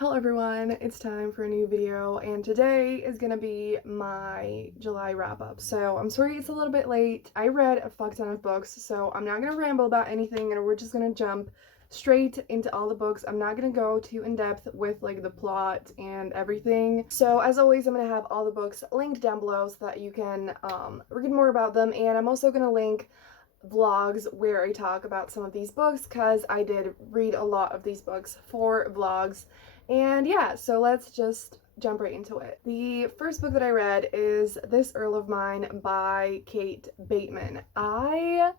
Hello everyone, it's time for a new video and today is gonna be my July wrap-up. So I'm sorry it's a little bit late. I read a fuck ton of books, so I'm not gonna ramble about anything and we're just gonna jump straight into all the books. I'm not gonna go too in-depth with like the plot and everything. So as always, I'm gonna have all the books linked down below so that you can read more about them, and I'm also gonna link vlogs where I talk about some of these books because I did read a lot of these books for vlogs. And yeah, so let's just jump right into it. The first book that I read is This Earl of Mine by Kate Bateman. I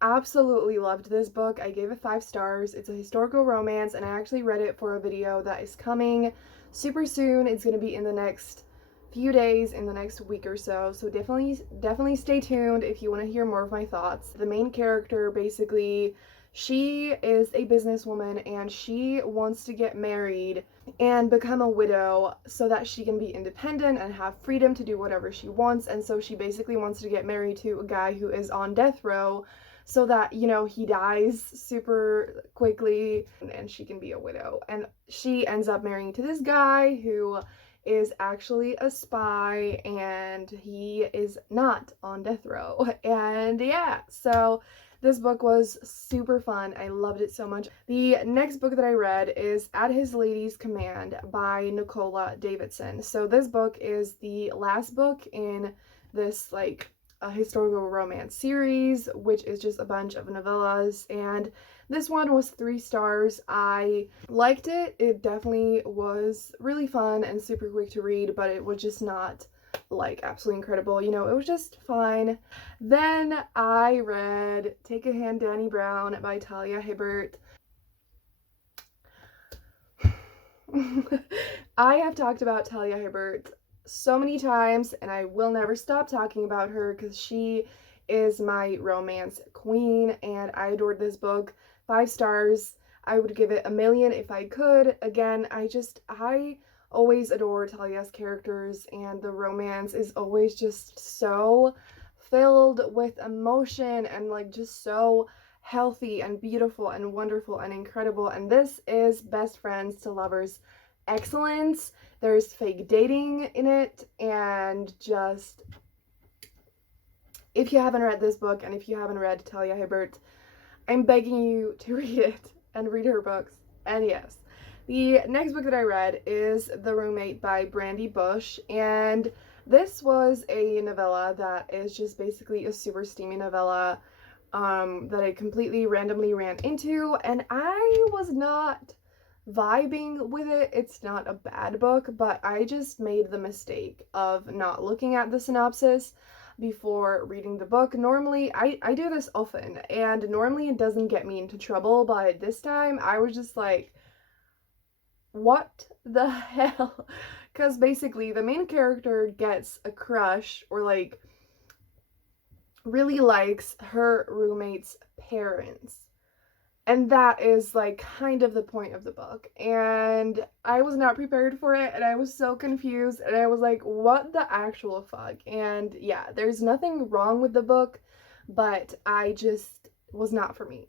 absolutely loved this book. I gave it 5 stars. It's a historical romance and I actually read it for a video that is coming super soon. It's going to be in the next few days, in the next week or so. So definitely stay tuned if you want to hear more of my thoughts. The main character, basically, she is a businesswoman and she wants to get married and become a widow so that she can be independent and have freedom to do whatever she wants. And so she basically wants to get married to a guy who is on death row so that, you know, he dies super quickly and she can be a widow. And she ends up marrying to this guy who is actually a spy and he is not on death row. And yeah, so this book was super fun. I loved it so much. The next book that I read is At His Lady's Command by Nicola Davidson. So this book is the last book in this like a historical romance series, which is just a bunch of novellas, and this one was 3 stars. I liked it. It definitely was really fun and super quick to read, but it was just not like absolutely incredible, you know, it was just fine. Then I read Take a Hand, Dani Brown by Talia Hibbert. I have talked about Talia Hibbert so many times and I will never stop talking about her because she is my romance queen and I adored this book. 5 stars. I would give it a million if I could. Again, I always adore Talia's characters and the romance is always just so filled with emotion and like just so healthy and beautiful and wonderful and incredible. And this is best friends to lovers excellence. There's fake dating in it, and just if you haven't read this book and if you haven't read Talia Hibbert, I'm begging you to read it and read her books. And yes, the next book that I read is The Roommate by Brandy Bush, and this was a novella that is just basically a super steamy novella that I completely randomly ran into, and I was not vibing with it. It's not a bad book, but I just made the mistake of not looking at the synopsis before reading the book. Normally, I do this often, and normally it doesn't get me into trouble, but this time I was just like, what the hell? Because basically the main character gets a crush or like really likes her roommate's parents. And that is like kind of the point of the book. And I was not prepared for it and I was so confused and I was like, what the actual fuck? And yeah, there's nothing wrong with the book, but I just was not for me.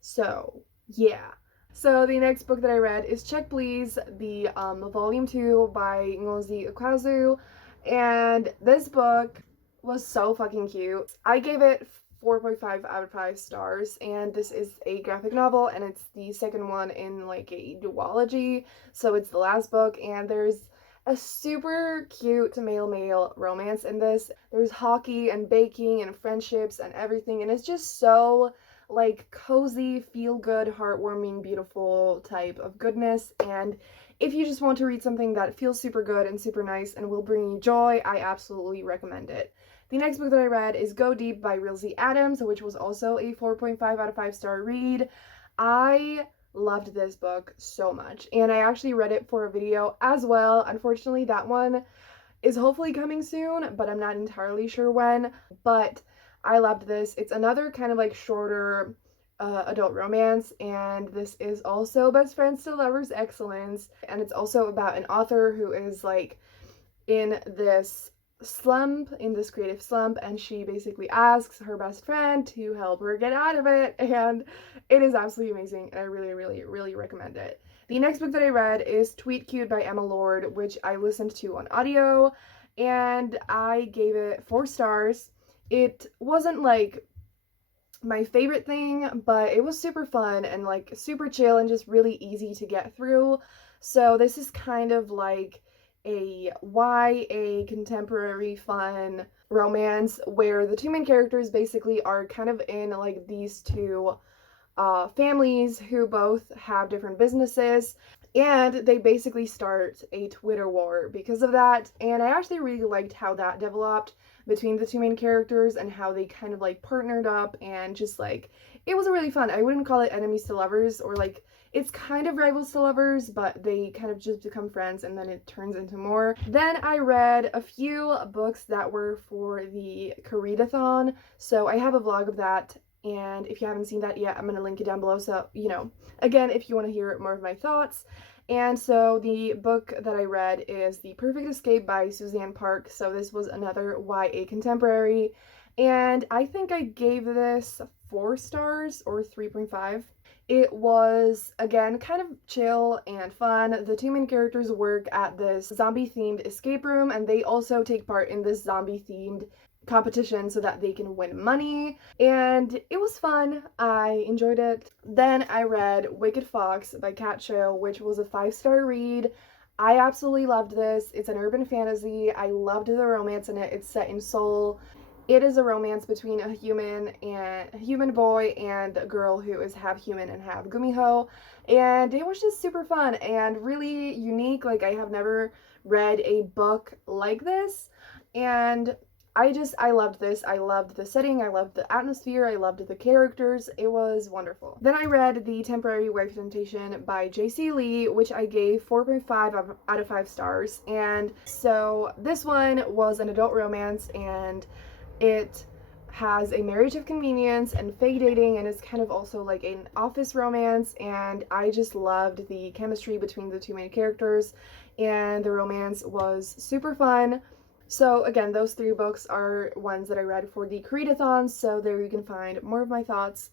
So yeah. So the next book that I read is Check Please, the volume 2 by Ngozi Ukwazu. And this book was so fucking cute. I gave it 4.5 out of 5 stars, and this is a graphic novel and it's the second one in like a duology, so it's the last book, and there's a super cute male romance in this. There's hockey and baking and friendships and everything, and it's just so like cozy, feel good, heartwarming, beautiful type of goodness. And if you just want to read something that feels super good and super nice and will bring you joy, I absolutely recommend it. The next book that I read is Go Deep by Rilzy Adams, which was also a 4.5 out of 5 star read. I loved this book so much, and I actually read it for a video as well. Unfortunately, that one is hopefully coming soon, but I'm not entirely sure when. But I loved this. It's another kind of like shorter adult romance, and this is also best friends to lovers excellence, and it's also about an author who is like in this creative slump, and she basically asks her best friend to help her get out of it, and it is absolutely amazing and I really recommend it. The next book that I read is CREEKWOOD by Emma Lord, which I listened to on audio, and I gave it 4 stars. It wasn't like my favorite thing, but it was super fun and like super chill and just really easy to get through. So this is kind of like a YA contemporary fun romance where the two main characters basically are kind of in like these two families who both have different businesses, and they basically start a Twitter war because of that. And I actually really liked how that developed between the two main characters and how they kind of like partnered up, and just like it was really fun. I wouldn't call it enemies to lovers, or like it's kind of rivals to lovers, but they kind of just become friends and then it turns into more. Then I read a few books that were for the Readathon, so I have a vlog of that. And if you haven't seen that yet, I'm going to link it down below. So, again, if you want to hear more of my thoughts. And so the book that I read is The Perfect Escape by Suzanne Park. So this was another YA contemporary. And I think I gave this 4 stars or 3.5. It was, again, kind of chill and fun. The two main characters work at this zombie-themed escape room, and they also take part in this zombie-themed competition so that they can win money, and it was fun. I enjoyed it. Then I read Wicked Fox by Kat Cho, which was a 5-star read. I absolutely loved this. It's an urban fantasy. I loved the romance in it. It's set in Seoul. It is a romance between a human boy and a girl who is half human and half gumiho, and it was just super fun and really unique. Like, I have never read a book like this, and I loved this. I loved the setting, I loved the atmosphere, I loved the characters. It was wonderful. Then I read The Temporary Wife Temptation by J.C. Lee, which I gave 4.5 out of 5 stars. And so this one was an adult romance, and it has a marriage of convenience and fake dating, and it's kind of also like an office romance, and I just loved the chemistry between the two main characters, and the romance was super fun. So again, those 3 books are ones that I read for the Readathon, so there you can find more of my thoughts.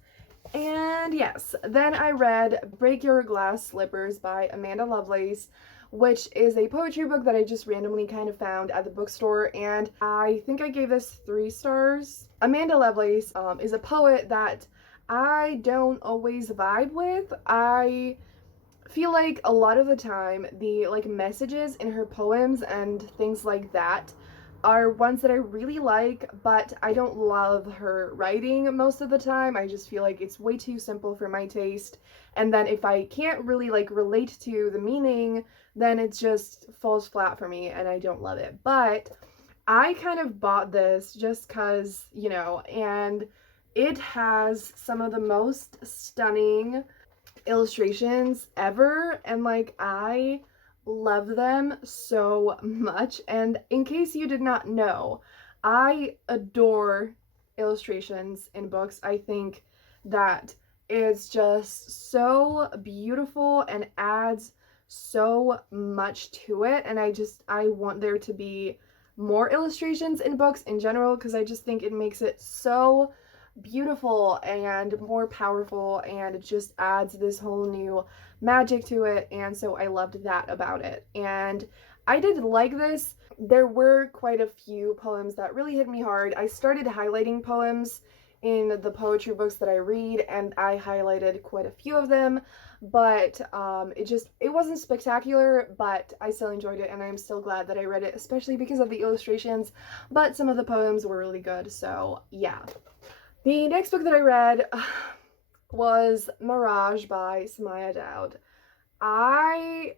And yes, then I read Break Your Glass Slippers by Amanda Lovelace, which is a poetry book that I just randomly kind of found at the bookstore, and I think I gave this 3 stars. Amanda Lovelace is a poet that I don't always vibe with. I feel like a lot of the time the like messages in her poems and things like that are ones that I really like, but I don't love her writing most of the time. I just feel like it's way too simple for my taste, and then if I can't really like relate to the meaning, then it just falls flat for me and I don't love it. But I kind of bought this just cause, and it has some of the most stunning illustrations ever, and like I love them so much. And in case you did not know, I adore illustrations in books. I think that it's just so beautiful and adds so much to it, and I want there to be more illustrations in books in general, because I just think it makes it so beautiful and more powerful, and it just adds this whole new magic to it. And so I loved that about it, and I did like this. There were quite a few poems that really hit me hard. I started highlighting poems in the poetry books that I read, and I highlighted quite a few of them, but it wasn't spectacular, but I still enjoyed it, and I'm still glad that I read it, especially because of the illustrations. But some of the poems were really good, so yeah. The next book that I read was Mirage by Samaya Dowd. I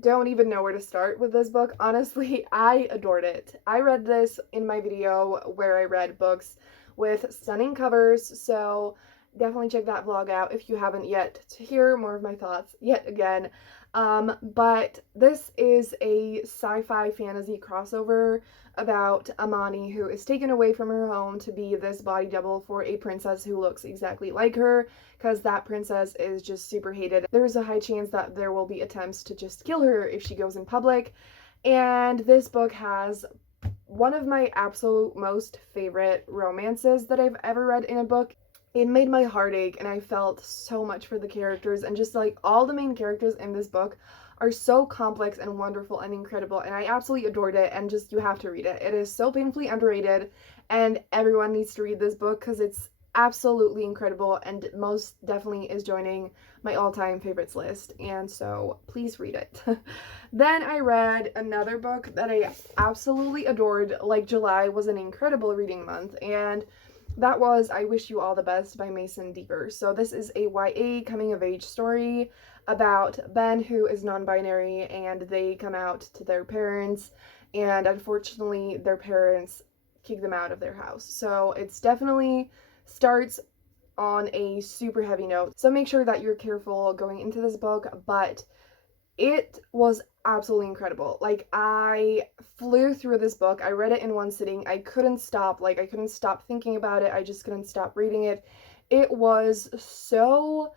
don't even know where to start with this book. Honestly, I adored it. I read this in my video where I read books with stunning covers, so definitely check that vlog out if you haven't yet to hear more of my thoughts yet again. But this is a sci-fi fantasy crossover about Amani, who is taken away from her home to be this body double for a princess who looks exactly like her, because that princess is just super hated. There's a high chance that there will be attempts to just kill her if she goes in public. And this book has one of my absolute most favorite romances that I've ever read in a book. it made my heart ache, and I felt so much for the characters, and just like all the main characters in this book are so complex and wonderful and incredible, and I absolutely adored it. And just, you have to read it. It is so painfully underrated, and everyone needs to read this book because it's absolutely incredible, and most definitely is joining my all-time favorites list, and so please read it. Then I read another book that I absolutely adored. Like, July was an incredible reading month, and that was I Wish You All the Best by Mason Deaver. So this is a YA coming of age story about Ben, who is non-binary, and they come out to their parents, and unfortunately their parents kick them out of their house. So it's definitely starts on a super heavy note. So make sure that you're careful going into this book, but it was absolutely incredible. Like, I flew through this book. I read it in one sitting. I couldn't stop. Like, I couldn't stop thinking about it. I just couldn't stop reading it. It was so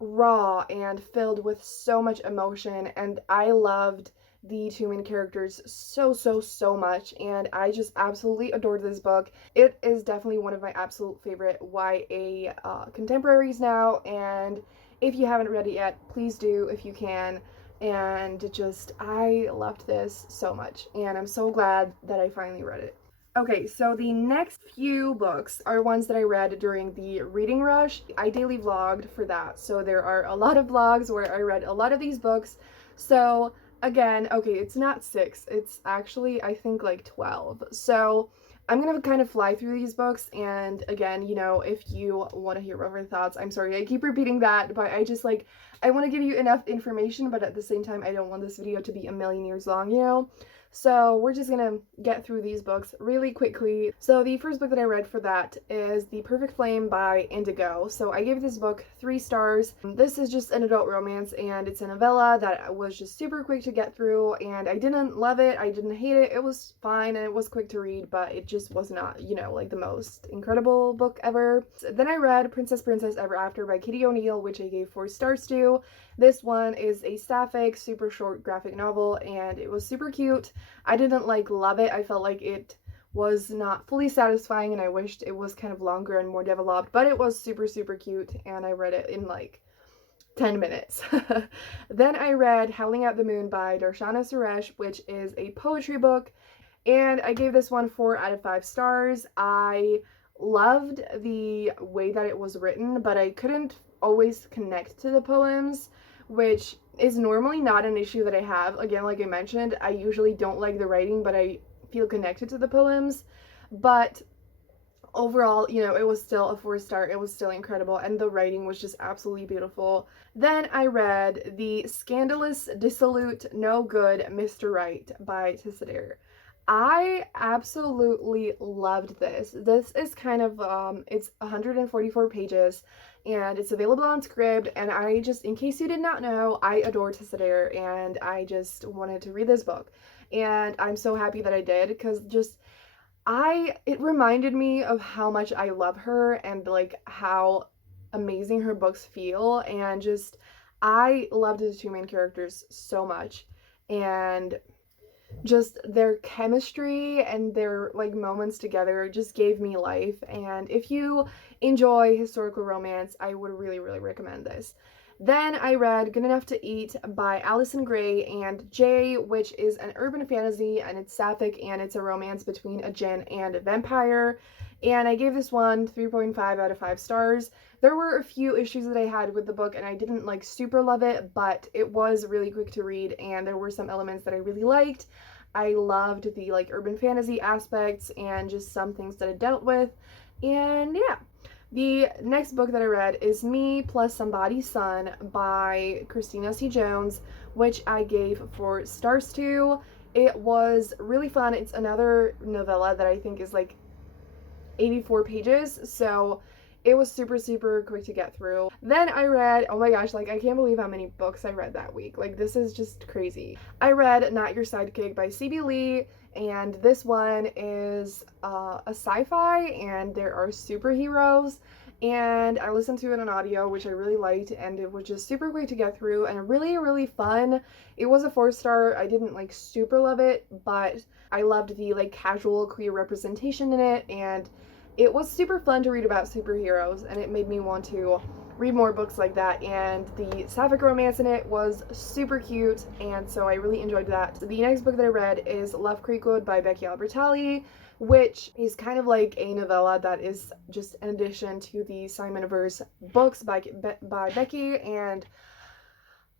raw and filled with so much emotion, and I loved the two main characters so much, and I just absolutely adored this book. It is definitely one of my absolute favorite YA contemporaries now, and if you haven't read it yet, please do if you can. And just, I loved this so much, and I'm so glad that I finally read it. Okay, so the next few books are ones that I read during the reading rush. I daily vlogged for that, so there are a lot of vlogs where I read a lot of these books. So again, okay, it's not 6, it's actually, I think, like 12. So I'm gonna kind of fly through these books, and again, you know, if you want to hear over thoughts, I'm sorry I keep repeating that, but I just, like, I want to give you enough information, but at the same time, I don't want this video to be a million years long, you know? So we're just gonna get through these books really quickly. So the first book that I read for that is The Perfect Flame by Indigo. So I gave this book 3 stars. This is just an adult romance, and it's a novella that was just super quick to get through, and I didn't love it, I didn't hate it. It was fine, and it was quick to read, but it just was not, you know, like the most incredible book ever. Then I read Princess Ever After by Kitty O'Neill, which I gave 4 stars to. This one is a sapphic, super short graphic novel, and it was super cute. I didn't like love it. I felt like it was not fully satisfying, and I wished it was kind of longer and more developed, but it was super cute, and I read it in like 10 minutes. Then I read Howling at the Moon by Darshana Suresh, which is a poetry book, and I gave this one 4 out of 5 stars. I loved the way that it was written, but I couldn't always connect to the poems, which is normally not an issue that I have. Again, like I mentioned, I usually don't like the writing, but I feel connected to the poems. But overall, you know, it was still a 4-star. It was still incredible, and the writing was just absolutely beautiful. Then I read The Scandalous, Dissolute, No Good Mr. Right by Tissadere. I absolutely loved this. This is kind of, it's 144 pages, and it's available on Scribd, and I just, in case you did not know, I adore Tissadere, and I just wanted to read this book. And I'm so happy that I did, because just, it reminded me of how much I love her, and like how amazing her books feel, and just, I loved the 2 main characters so much, and just their chemistry and their like moments together just gave me life. And if you enjoy historical romance, I would really recommend this. Then I read Good Enough to Eat by Alison Gray and Jay, which is an urban fantasy, and it's sapphic, and it's a romance between a djinn and a vampire. And I gave this one 3.5 out of 5 stars. There were a few issues that I had with the book, and I didn't like super love it, but it was really quick to read, and there were some elements that I really liked. I loved the like urban fantasy aspects and just some things that it dealt with. And yeah. The next book that I read is Me Plus Somebody's Son by Christina C. Jones, which I gave 4 stars to. It was really fun. It's another novella that I think is like 84 pages, so it was super quick to get through. Then I read, oh my gosh, like I can't believe how many books I read that week. Like, this is just crazy. I read Not Your Sidekick by C.B. Lee, and this one is a sci-fi, and there are superheroes, and I listened to it on audio, which I really liked, and it was just super quick to get through and really fun. It was a 4-star. I didn't like super love it, but I loved the like casual queer representation in it, and it was super fun to read about superheroes, and it made me want to read more books like that, and the sapphic romance in it was super cute, and so I really enjoyed that. The next book that I read is Love Creekwood by Becky Albertalli, which is kind of like a novella that is just an addition to the Simoniverse books by Becky, and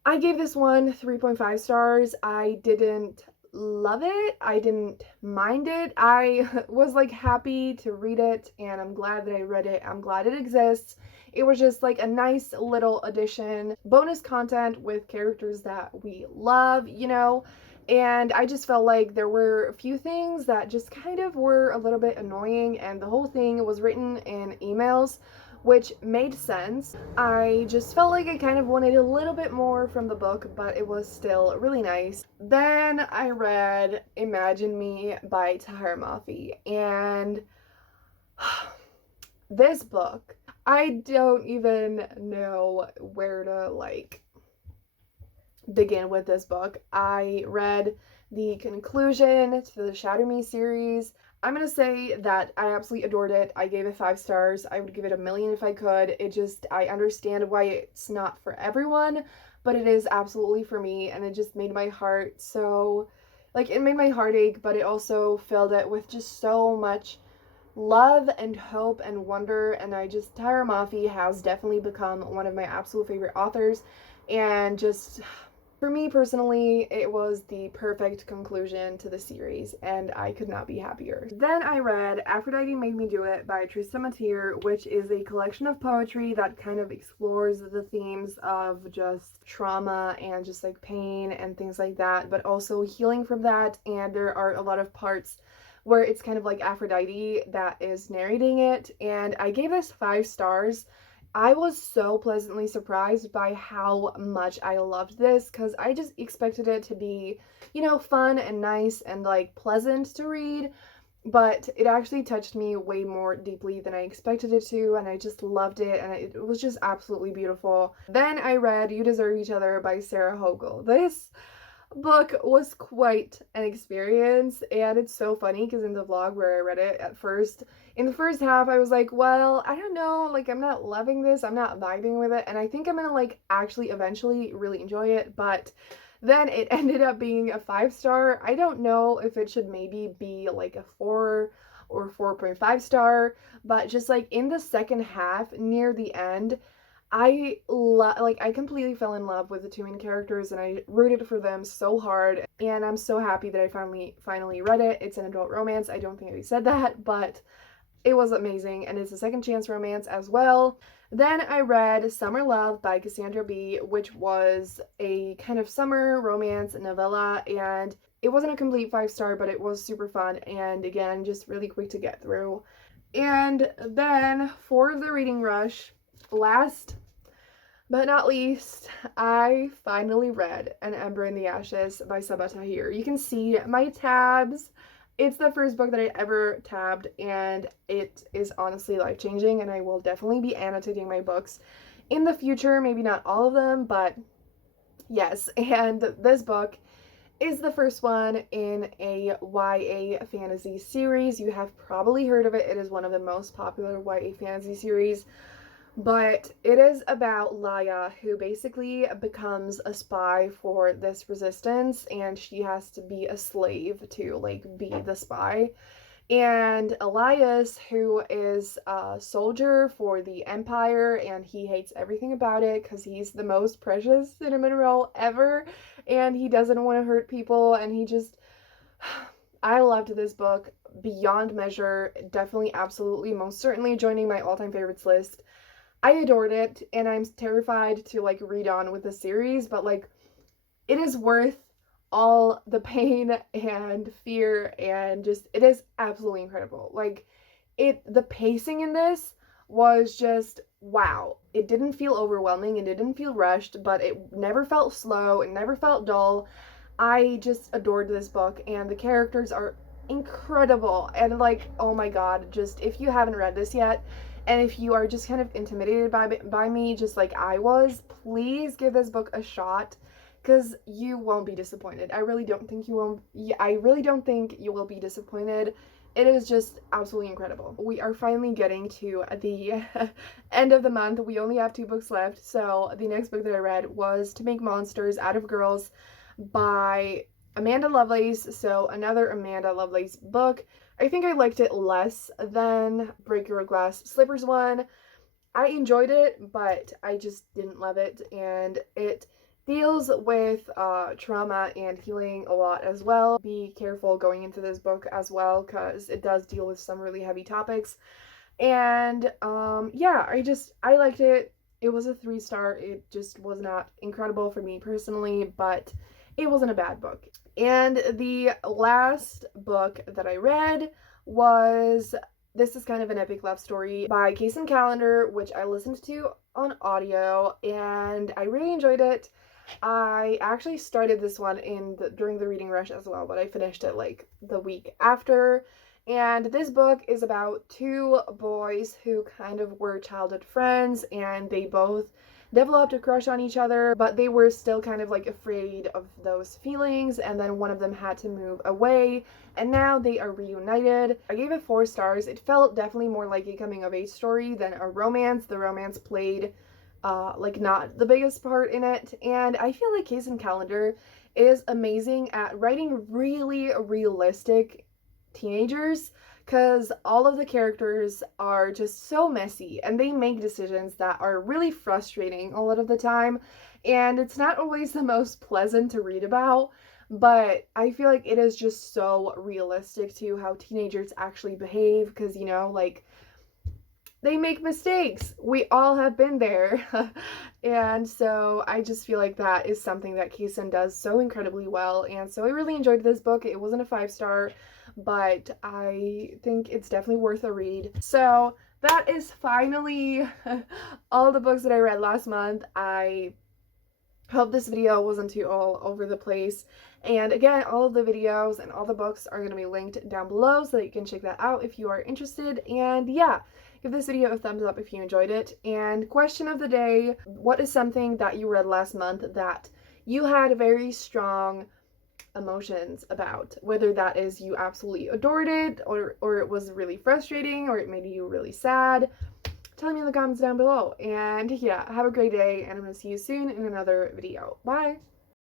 I gave this one 3.5 stars. I didn't love it. I didn't mind it. I was like happy to read it, and I'm glad that I read it. I'm glad it exists. It was just like a nice little addition, bonus content with characters that we love, you know, and I just felt like there were a few things that just kind of were a little bit annoying, and the whole thing was written in emails, which made sense. I just felt like I kind of wanted a little bit more from the book, but it was still really nice. Then I read Imagine Me by Tahar Mafi, and this book, I don't even know where to like begin with this book. I read the conclusion to the Shatter Me series. I'm gonna say that I absolutely adored it. I gave it 5 stars. I would give it a million if I could. I understand why it's not for everyone, but it is absolutely for me, and it just made my heart so, like, it made my heart ache, but it also filled it with just so much love and hope and wonder, and Tahar Mafi has definitely become one of my absolute favorite authors, and just, for me personally, it was the perfect conclusion to the series, and I could not be happier. Then I read Aphrodite Made Me Do It by Trista Mateer, which is a collection of poetry that kind of explores the themes of just trauma and just like pain and things like that, but also healing from that, and there are a lot of parts where it's kind of like Aphrodite that is narrating it, and I gave this 5 stars. I was so pleasantly surprised by how much I loved this, because I just expected it to be, you know, fun and nice and like pleasant to read, but it actually touched me way more deeply than I expected it to, and I just loved it, and it was just absolutely beautiful. Then I read You Deserve Each Other by Sarah Hogel. This book was quite an experience, and it's so funny because in the vlog where I read it at first, in the first half I was like, well, I don't know, like I'm not loving this, I'm not vibing with it, and I think I'm gonna like actually eventually really enjoy it, but then it ended up being a 5 star. I don't know if it should maybe be like a 4 or 4.5 star, but just like in the second half near the end, I completely fell in love with the 2 main characters, and I rooted for them so hard, and I'm so happy that I finally read it. It's an adult romance. I don't think I said that, but it was amazing, and it's a second chance romance as well. Then I read Summer Love by Cassandra B, which was a kind of summer romance novella, and it wasn't a complete 5 star, but it was super fun, and again, just really quick to get through. And then for the reading rush, last but not least, I finally read An Ember in the Ashes by Sabaa Tahir. You can see my tabs. It's the first book that I ever tabbed, and it is honestly life-changing, and I will definitely be annotating my books in the future. Maybe not all of them, but yes. And this book is the first one in a YA fantasy series. You have probably heard of it. It is one of the most popular YA fantasy series. But it is about Laya, who basically becomes a spy for this resistance, and she has to be a slave to like be the spy. And Elias, who is a soldier for the Empire, and he hates everything about it because he's the most precious cinnamon roll ever, and he doesn't want to hurt people, and he just... I loved this book beyond measure. Definitely, absolutely, most certainly joining my all-time favorites list. I adored it, and I'm terrified to like read on with the series, but like it is worth all the pain and fear, and just it is absolutely incredible. Like the pacing in this was just wow. It didn't feel overwhelming, and it didn't feel rushed, but it never felt slow, it never felt dull. I just adored this book, and the characters are incredible, and like, oh my god, just if you haven't read this yet, and if you are just kind of intimidated by me, just like I was, please give this book a shot, because you won't be disappointed. I really don't think you will be disappointed. It is just absolutely incredible. We are finally getting to the end of the month. We only have 2 books left. So the next book that I read was To Make Monsters Out of Girls by Amanda Lovelace. So another Amanda Lovelace book. I think I liked it less than Break Your Glass Slippers one. I enjoyed it, but I just didn't love it, and it deals with trauma and healing a lot as well. Be careful going into this book as well, because it does deal with some really heavy topics. And yeah, I liked it. It was a 3-star. It just was not incredible for me personally, but it wasn't a bad book. And the last book that I read was, this is kind of an epic love story by Kason Calendar, which I listened to on audio, and I really enjoyed it. I actually started this one during the reading rush as well, but I finished it like the week after. And this book is about 2 boys who kind of were childhood friends, and they both developed a crush on each other, but they were still kind of like afraid of those feelings, and then one of them had to move away, and now they are reunited. I gave it 4 stars. It felt definitely more like a coming of age story than a romance. The romance played like not the biggest part in it, and I feel like Kason Calendar is amazing at writing really realistic teenagers, because all of the characters are just so messy and they make decisions that are really frustrating a lot of the time, and it's not always the most pleasant to read about, but I feel like it is just so realistic to how teenagers actually behave, because you know, like, they make mistakes. We all have been there. And so I just feel like that is something that Kason does so incredibly well. And so I really enjoyed this book. It wasn't a 5-star, but I think it's definitely worth a read. So that is finally all the books that I read last month. I hope this video wasn't too all over the place. And again, all of the videos and all the books are going to be linked down below so that you can check that out if you are interested. And yeah, give this video a thumbs up if you enjoyed it. And question of the day, what is something that you read last month that you had very strong emotions about? Whether that is you absolutely adored it, or it was really frustrating, or it made you really sad. Tell me in the comments down below. And yeah, have a great day, and I'm going to see you soon in another video. Bye!